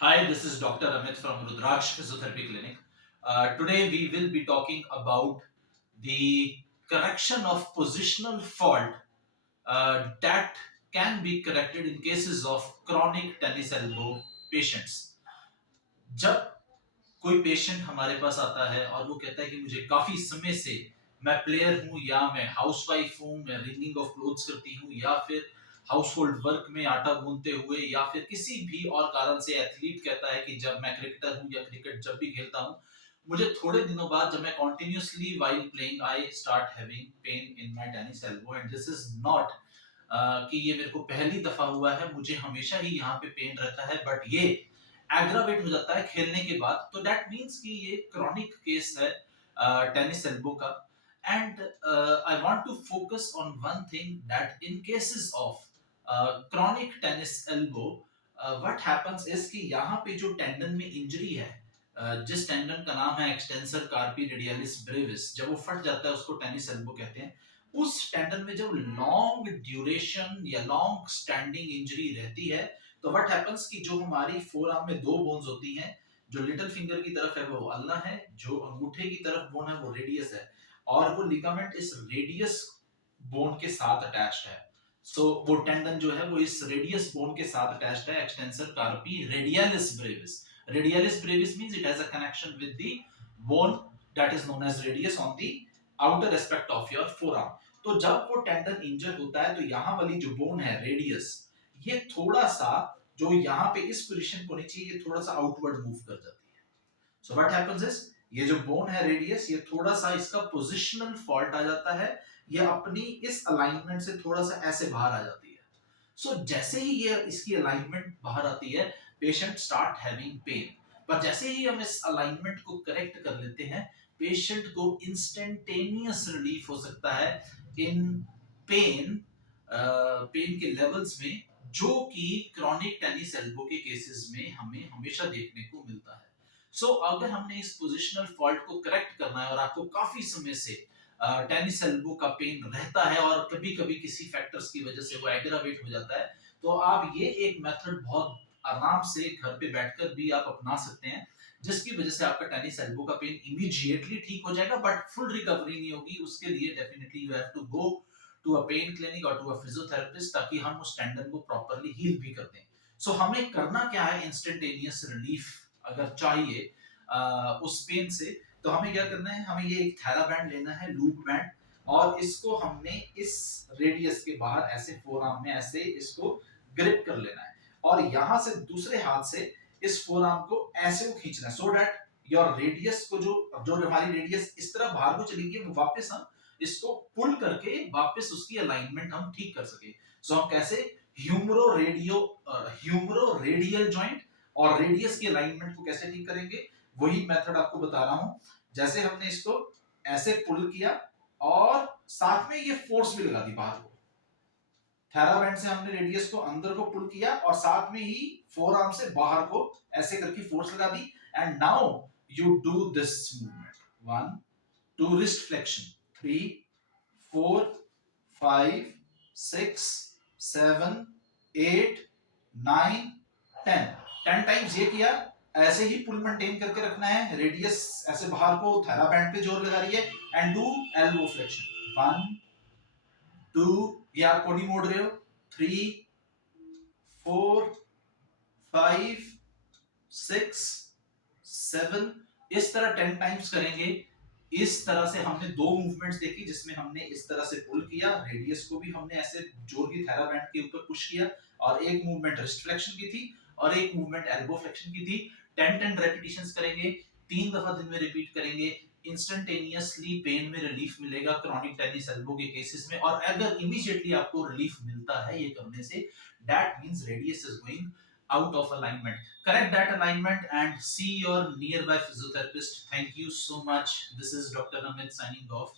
Hi, this is Dr. Amit from Rudraksh Physiotherapy Clinic. Today we will be talking about the correction of positional fault that can be corrected in cases of chronic tennis elbow patients. जब कोई patient हमारे पास आता है और वो कहता है कि मुझे काफी समय से मैं प्लेयर हूं या मैं हाउसवाइफ हूं, मैं रिंगिंग ऑफ क्लोथ्स करती हूं या फिर हाउस होल्ड वर्क में आटा गूंथते हुए या फिर किसी भी और कारण से एथलीट कहता है कि जब मैं क्रिकेटर हूं या क्रिकेट जब भी खेलता हूं, मुझे थोड़े दिनों बाद जब मैं continuously while playing I start having pain in my tennis elbow and this is not कि ये मेरे को पहली दफा हुआ है, मुझे हमेशा ही यहाँ पे पेन रहता है, बट ये एग्रावेट हो जाता है खेलने के बाद, तो दैट मीन्स कि ये क्रॉनिक केस है टेनिस एल्बो का. And I want to focus on one thing that in cases of chronic tennis elbow what happens is कि यहाँ पे जो टेंडन में इंजरी है, जिस टेंडन का नाम है एक्सटेंसर कार्पी रेडियलिस ब्रेविस, जब वो फट जाता है उसको टेनिस एल्बो कहते हैं. उस टेंडन में जब लॉन्ग ड्यूरेशन या लॉन्ग स्टैंडिंग इंजरी रहती है, तो व्हाट हैपेंस कि जो हमारी फोर आर्म में दो बोन्स होती हैं, जो लिटिल फिंगर की तरफ है वो अल्ना है, जो अंगूठे की तरफ बोन है वो रेडियस है, और वो लिगामेंट इस रेडियस बोन के साथ अटैच्ड है. सो वो टेंडन जो है वो इस रेडियस बोन के साथ अटैच्ड है, extensor carpi radialis brevis. Radialis brevis means it has a connection with the bone that is known as radius on the outer aspect of your forearm. तो जब वो टेंडन इंजर होता है तो यहां वाली जो बोन है रेडियस, ये थोड़ा सा जो यहाँ पे इस पोजीशन को होनी चाहिए, ये थोड़ा सा आउटवर्ड मूव कर जाती है. सो व्हाट हैपेंस इज, ये जो बोन है रेडियस, ये थोड़ा सा इसका पोजिशनल फॉल्ट आ जाता है, ये अपनी इस अलाइनमेंट से थोड़ा सा ऐसे बाहर आ जाती है. जैसे ही ये इसकी अलाइनमेंट बाहर आती है, पेशेंट स्टार्ट हैविंग पेन. पर जैसे ही हम इस अलाइनमेंट को करेक्ट कर लेते हैं, पेशेंट को इंस्टेंटेनियस रिलीफ हो सकता है इन पेन, पेन के लेवल्स में, जो कि क्रॉनिक टेनिस एल्बो के केसेस में हमें हमेशा देखने को मिलता है. अगर हमने इस पोजिशनल फॉल्ट को करेक्ट करना है और आपको काफी समय से टेनिस एल्बो का पेन रहता है और कभी कभी किसी फैक्टर्स की वजह से वो एग्रावेट हो जाता है, तो आप ये एक मेथड बहुत आराम से घर पे बैठकर भी आप अपना सकते हैं, जिसकी वजह से आपका टेनिस एल्बो का पेन इमीडिएटली ठीक हो जाएगा, बट फुल रिकवरी नहीं होगी. उसके लिए definitely you have to go to a pain clinic और टू अ फिजियोथेरेपिस्ट, ताकि हम उस टेंडन को प्रॉपर्ली हील भी कर दें. हमें करना क्या है, इंस्टेंटेनियस रिलीफ अगर चाहिए उस पेन से, तो हमें क्या करना है, हमें ये एक थैरा बैंड लेना है, लूप बैंड, और इसको हमने इस रेडियस के बाहर ऐसे फोर आर्म में ऐसे इसको ग्रिप कर लेना है, और यहां से दूसरे हाथ से इस फोर आर्म को ऐसे को खींचना है, सो दैट योर रेडियस को जो जो हमारी रेडियस इस तरह बाहर को चली गई, वो वापस हम इसको पुल करके वापस उसकी अलाइनमेंट हम ठीक कर सके. हम कैसे, ह्यूमरो रेडियल जॉइंट और रेडियस की अलाइनमेंट को कैसे ठीक करेंगे, वही मेथड आपको बता रहा हूं. जैसे हमने इसको ऐसे पुल किया और साथ में ये फोर्स भी लगा दी बाहर को, थैराबैंड से हमने रेडियस को अंदर को पुल किया और साथ में ही फोर आर्म से बाहर को ऐसे करके फोर्स लगा दी. And now you do this movement, one two wrist flexion, three, four, five, six, seven, eight, nine, ten. 10 times ये किया. ऐसे ही पुल मेंटेन करके रखना है, रेडियस ऐसे बाहर को थैला बैंड पे जोर लगा रही है. And do elbow flexion, one, two, ये आप कोडी मोड़ रहे हो, three, four, five, six, seven, इस तरह 10 टाइम्स करेंगे. इस तरह से हमने दो मूवमेंट्स देखी, जिसमें हमने इस तरह से पुल किया, रेडियस को भी हमने ऐसे जोर की थैला बैंड के ऊपर पुश किया, और एक मूवमेंट रिस्ट फ्लेक्शन की थी और एक मूवमेंट एल्बो फ्लेक्शन की थी. 10 रेपिटेशंस करेंगे, 3 दफा दिन में रिपीट करेंगे. इंस्टेंटेनियसली पेन में रिलीफ मिलेगा क्रॉनिक टेनिस एल्बो के केसेस में, और अगर इमीडिएटली आपको रिलीफ मिलता है ये करने से, that means radius is going out of alignment. Correct that alignment and see your nearby physiotherapist. Thank you so much. This is Dr. Amit signing off.